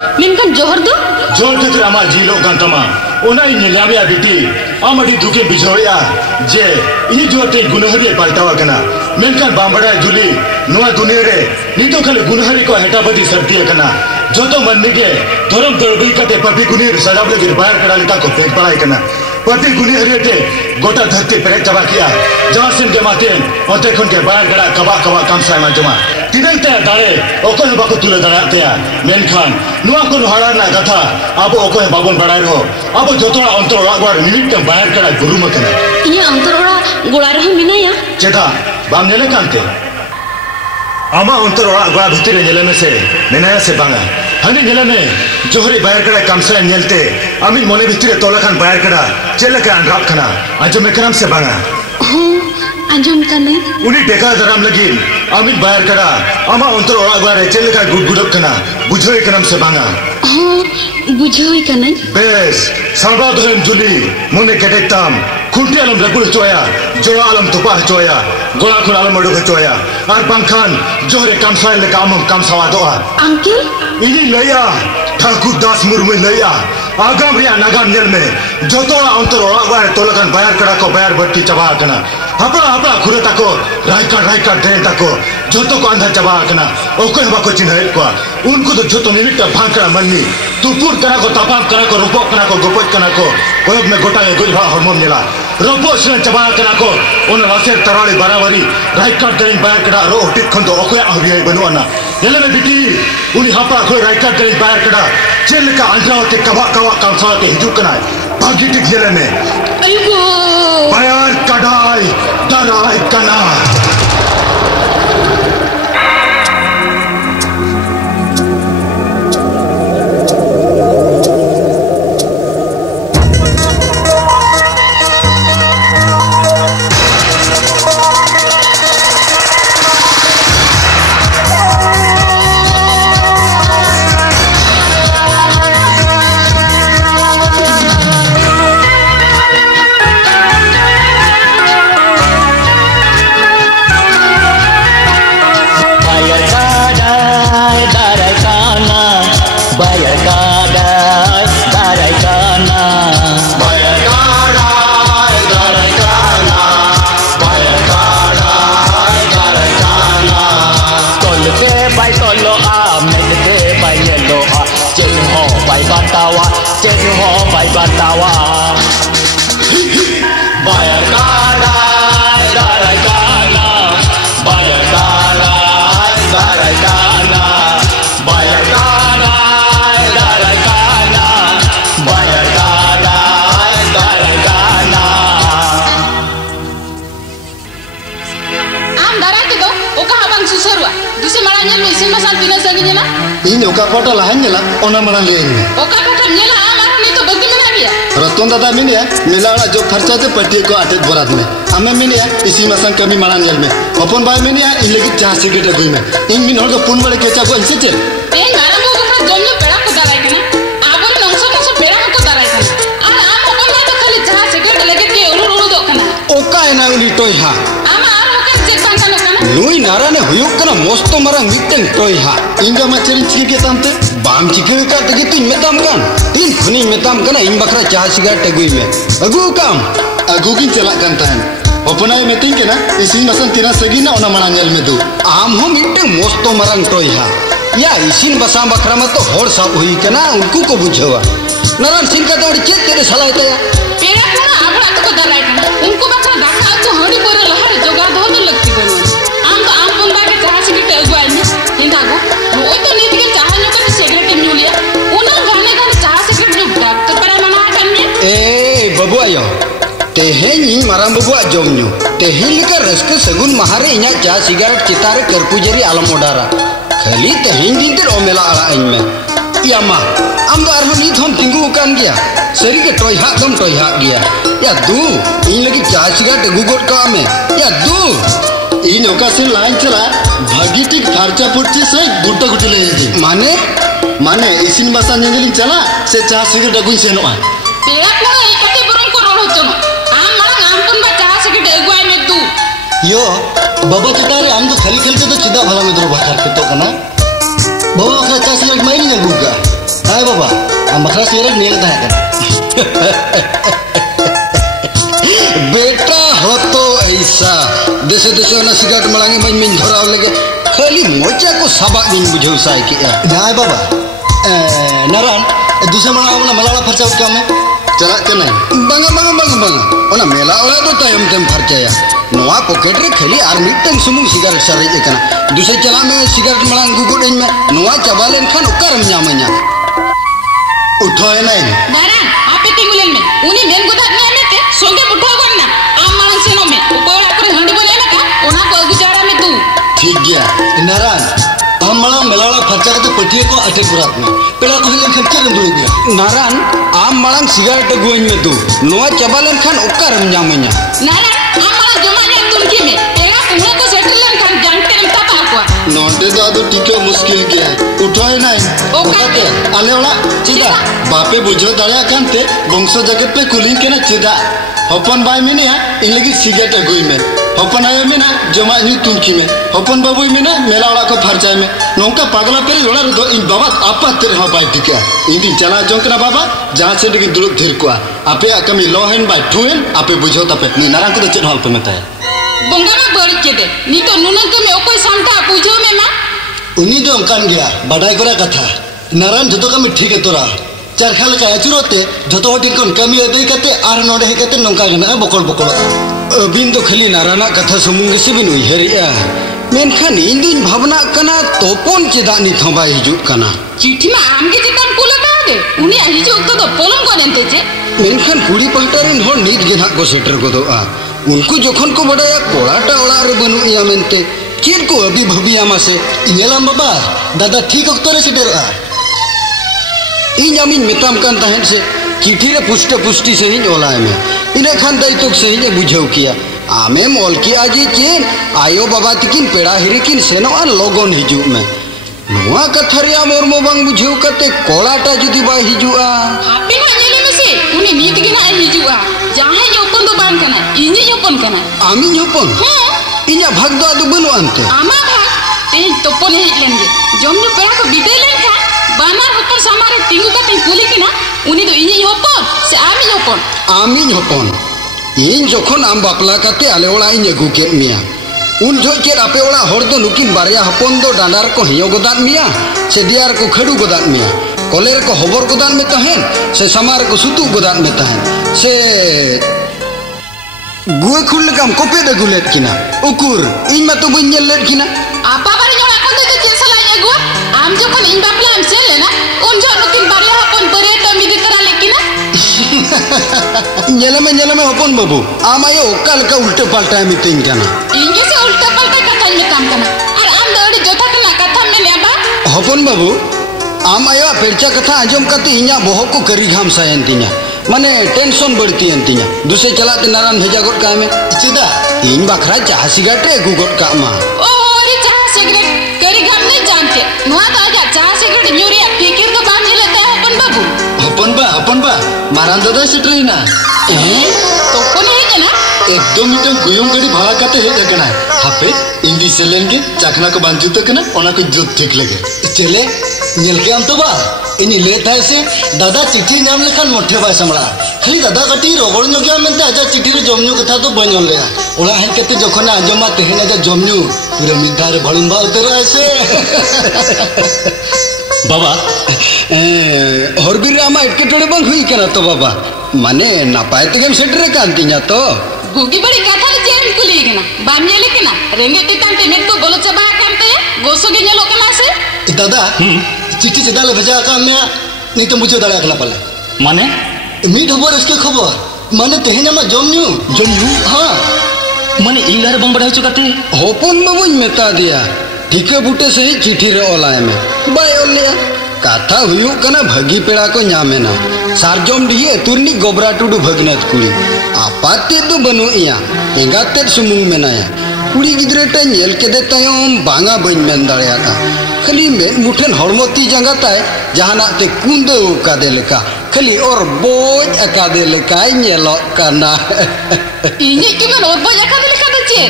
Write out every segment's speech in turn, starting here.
मेनकान जोहर दो जोर खातिर आमा जिलो गांतमा ओना इन्हेलाबिया बिटी आमडी दुके बिझोया जे इनी जोते गुनहरी पाल्टावा कना मेनकान बांबड़ा जुली नोआ दुनिया रे नितो खाली गुनहरी को हेटाबदी सर्दी कना जोतो मनने के धरम दरबी कते पपी गुनीर सजाब लगी बाहर कड़ा लिटा को फेंक पड़ाई कना पपी गुनीर रे गोटा धरती पेरे चबा किया जहां सिन के मातेन ओते खन के बाहर कड़ा कबा कबा काम साय मा जमा तिनते दारे ओकोय बाको तुले दाते मेनखान नुआ को हड़ा ना कथा अब ओकोय बाबन बड़ाई रो अब जोतोड़ा अंतर ओड़ा मिनिट के बाहर कड़ा गुरुम कना इया अंतर ओड़ा गोड़ा रे मिनाया चेता बाम नेले कांते आमा अंतर ओड़ा गोड़ा भितर नेले में से नेनाया से बांगा हनी नेले में जोहरी बाहर कड़ा कामसा नेलते आमिन मोने भितर तोला खान बाहर कड़ा चेले का रात खाना आजो में करम से बांगा आंजम कने उनी टेका दराम लगी आमिन बाहर कड़ा आमा अंतर ओड़ा गोड़ा चेले का गुडगुडक कना बुझोई करम से बांगा बुझोई कने बेस साबा धरम जुली मुने केटेक्ताम खुंटी आलम रगुल चोया जोड़ा आलम तुपा चोया गोला खुन आलम मडुक चोया आर बांखान जोहरे कामसाय ले कामम कामसावा दोआ अंकिल इनी लया ठाकुर दास मुर्मू लया आगाम रिया नागाम नेल में जोतोड़ा अंतर ओड़ा गोड़ा तोलकन बाहर कड़ा को बाहर बट्टी चबा कना हपड़ा हपड़ा खुरे ताको रायका ड्रेन ताको जोतो को अंधा चबा कना ओकोय बाको चिन्ह को उनको तो जोतो मिनिट भांकड़ा मननी तुपुर कना को तपाप कना को रुपो कना को गोपज कना को कोयब में गोटा के गुल हार्मोन नेला रोपो से चबा कना को उन रासेर तराड़ी बराबरी रायका ड्रेन बाहर कड़ा रो टिक खन तो ओकोय आबिय बनुआना नेले में बिटी उनी हपड़ा खुरे रायका ड्रेन बाहर कड़ा चेल का अंधा के कबा कबा कामसा के हिजू कना बागी टिक नेले में अइगो बाहर कडाई दराई कना इन ओका फोटो लाहन नेला ओना मना ले इन ओका फोटो नेला हमारा नहीं तो बग्गी में गया रतन दादा मिनिया मिलाड़ा जो खर्चा ते पट्टी को आटे बरात में हमें मिनिया इसी मसन कमी माना नेल में अपन भाई मिनिया इन लगी चाह सिगरेट गई में इन मिन होड़ को पुन बड़े केचा को इनसे चल ए मारा मो को जमने पेड़ा को दाराय कना आबर नंसो पेड़ा को दाराय कना आ आम अपन भाई तो खाली चाह सिगरेट लेके के उरु दो कना ओका एना उली टोय हा आम आर ओका चेक बांधन कना लुई नारा ने हुयुक कना मस्त मारा मिटन टोय हा इंगा मचरिन चिके के तामते बाम चिके का तगी तुन मेताम कान तीन खुनी मेताम कना इन बखरा चाह सिगरेट टगुई में अगु काम अगु की चला कान तान अपनाय मेतिन के ना इसी मसन तिना सगी ना ओना मना नेल में दु आम हो मिटे मस्त मारंग टोय हा या इसिन बसा बखरा में तो होड़ साब हुई कना उनको को बुझवा नरन सिंह का तो चेत तेरे सलाह तया पेड़ा कना आबड़ा तो को दाराय कना उनको बखरा दाखा तो हड़ी पर लहर जोगा दो तो लगती बनो आम तो आम बंदा के चाह सिगरेट अगुआई में हिंदा को ओय तो नीति के चाह नो का सिगरेट न्यूलिया उना गाने गाने चाह सिगरेट नु डॉक्टर पर मना कन में ए बबु आयो तेहेन इन माराम बबु जम न्यू तेहेन लिका रस्क सगुन महारे इना चाह सिगरेट चितारे करपुजरी आलम ओडारा खाली तेहेन दिन ते ओमेला आला इन में यामा आम दो आरहो नीत हम तिंगु कान गया सरी के टोय हाक दम टोय हाक गया या दू इन लगी चाह सिगरेट गुगोट का में या दू इन ओका से लाइन चला भागी टिक खर्चा पुरची से गुट्टा गुटी ले दी माने इसिन बसा नेंगलिन चला से चाह सिगरेट अगुन सेनोआ पेड़ा को एकते बरम को रोड होचनो आम मारा आम पुन बा चाह सिगरेट अगुआई में दू यो बाबा चितारे आम तो खाली खेलते तो चिदा भला में दरो बाजार पे तो कना बाबा का चाह सिगरेट माइनी ने गुगा हाय बाबा हम बखरा सिगरेट नहीं लेता है बेटा हो तो ऐसा देसे देसे ना सिगरेट मलांगे मन में धराव लगे खाली मोचा को सबक दिन बुझो साई की हाय बाबा नारायण दूसरे मना मलाला फरचा उठा में चला के नहीं बंगा ओना मेला ओला तो तायम तेम फरचाया नोआ पॉकेट रे खाली आर मिटन सुमुंग सिगरेट सरे एकना दूसरे चला में सिगरेट मलांग गुगुड इन में नोआ चबालेन खान उकारम न्यामanya उठाए नहीं नारायण आपे तिंगुलेन में उनी मेन गुदात में आमेते सोंगे उठाओ करना आम मानन सेनो में उपोड़ा करे हंडी बोले ना का ओना को गुजारा में तू ठीक गया नारायण हम मला मेलाला फरचा के पटिए को अटक रात में पेड़ा को हिलन खन कर दुल गया नारायण आम मलांग सिगरेट गोइन में तू नोआ चबालेन खान उकारम न्यामanya नारायण आम माला जमा ने तुमकी में पेड़ा कुने को सेटलन खान जानते हम ता पाको नोटे दादू टिके मुश्किल गया उठाए नहीं ओके आले वाला चिदा बापे बुझो दाड़ा कांते वंशो जगत पे कुलिंग के ना चिदा हपन बाय में ना इन लगी सिगरेट अगुई में हपन आयो में ना जमा न्यू तुमकी में हपन बाबू में ना मेला वाला को फरचाय में नोंका पागला पेरी वाला दो इन बाबा आपा तेरे हो बाय टिके इन दिन चला जोंकना बाबा जहां से दिख दुलुक धीर को आपे आकमी लोहेन बाय टुएन आपे बुझो तपे नी नारायण को चेन हॉल पे मता है बंगा में बड़ी के दे नी तो नुनन को में ओकोई सांता बुझो में मा उनी जो अंकान गया बड़ाई करा कथा नारायण जतो का में ठीक है तोरा चरखा लका अचुरोते जतो हटिन कोन कमी अदई कते आर नोडे हे कते नोंका गना बकोल अबिन तो खाली नारायण कथा सुमुंग से बिन उयहरिया मेनखान इन दिन भावना कना तोपन चेदा नि थबा हिजु कना चिट्ठी में आम के चितान कुला का दे उनी हिजु तो पोलम को नेते जे मेनखान कुड़ी पलटारिन होर नीत गेना को सेटर गोदोआ उनको जोखन को बड़ाया कोड़ाटा ओड़ा रे बनु या मेनते चीर को अभी भबिया मासे इनेलाम बाबा दादा ठीक अक्तो रे सेटरआ इन आमिन मिताम कान तहन से चिट्ठी रे पुष्ट पुष्टि से ही ओलाय में इने खान दैतुक से ही बुझाव किया आमे मोल की आजी चेन आयो बाबा तिकिन पेड़ा हिरिकिन सेनो आ लोगन हिजु में नोआ कथरिया मोरमो बांग बुझाव कते कोड़ाटा जुदी बा हिजुआ हापे ना नेले में से उनी नीत गिना हिजुआ जहां योपन दो बांग कना इनी योपन कना आमी योपन इना भाग दो आदु बनु अंते आमा भाग तेन तोपन हे लेंगे जमनु पेड़ा को बिदे लेन का बानार होपर समारे टिंगु का टिंग पुली किना उनी तो इनी योपन से आमी योपन इन जोखन आम बापला काते आले ओला इन अगु केत मिया उन जो के आपे ओला हर दो नुकिन बारिया हपन दो डांडार को हियो गोदान मिया से दियार को खडू गोदान मिया कोलेर को होबर गोदान में तहन से समार को सुतु गोदान में तहन से गुए खुल काम कोपे दे गुलेट किना उकुर इन मा तो बन लेट किना आपा बारी जो এখন তো চেসা লাগে গো আম যখন ইন বাপলা আম সেলে না উন जो नुकिन बारिया हपन बरे तो मिदी करा लेकिना nyala me hopon babu amayo okal ka ulte palta mitin kana inge se ulte palta katha mitam kana ar am dodi jotha kana katha me leba hopon babu amayo percha katha ajom kate inya bohok ko kari gham sayen tinya mane tension बढ़ती अंतिnya दूसरे चलाते नारायण भेजा गोट का में चिदा इन बखरा चाह cigarette egu गोट का मा ओ रे चाह सिगरेट करी घम नहीं जानते नुआ तो आजा चाह सिगरेट न्यूरिया फिकिर तो बांध लेता है अपन बा मारान दादा सिटरी ना तो कोने है ना एकदम मिटन गुयम गड़ी भाड़ा काते हे जगना हापे इंदी सेलेन के चाखना को बांधु तक ना ओना को जो ठीक लगे चले नेल के हम तो बा इनी लेता है से दादा चिट्ठी नाम लेखन मोठे बा समड़ा खाली दादा कटी रोगड़ नो गया मेनते आजा चिट्ठी रे जमनु कथा तो बन ले ओला हेन केते जखन आजमा तेहन आजा जमनु पूरा मिधार भड़ुंबा उतर ऐसे बाबा हरबीर आमा एटके टोड़े बंग हुई केना तो बाबा माने नापाय तेगेम सेटरे कांतिया तो गुगी बड़ी कथा जेम कुली केना बाम नेले केना रेंगे टितान ते में तो बोलो चबा कांते गोसो के नेलो केना से दादा चिट्ठी से डाले भेजा का मैं नहीं तो मुझे दाड़ा अगला पाले माने मी खबर उसके खबर माने तेहना मा जमनु हां माने इलार बंग बढ़ाई चुकाते होपन बाबून मेता दिया ठीके बूटे से ही चिट्ठी रे ओलाय में बाय ओलिया काथा हुयु कना भगी पेड़ा को न्यामेना सारजोम दिए तुरनी गोबरा टुडू भगनत कुड़ी आपाते तो बनु इया एगाते सुमुंग मेनाया कुड़ी गिद्रे टा नेल केदे तायम बांगा बइन मेन दाड़या का खाली में मुठन हरमती जंगाताय जहाना ते कुंदे कादे लेका खाली और बोज अकादे लेका नेलो कना इने के मन और बोज अकादे लेका दचे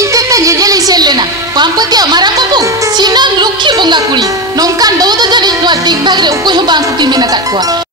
इकता जेजेल इसेल लेना पांपति हमारा पपू सीना लुखी बुंगा कुड़ी नौकान दो तो जरी बिग बैग रे उको हो बांग कुटी मेना kat ko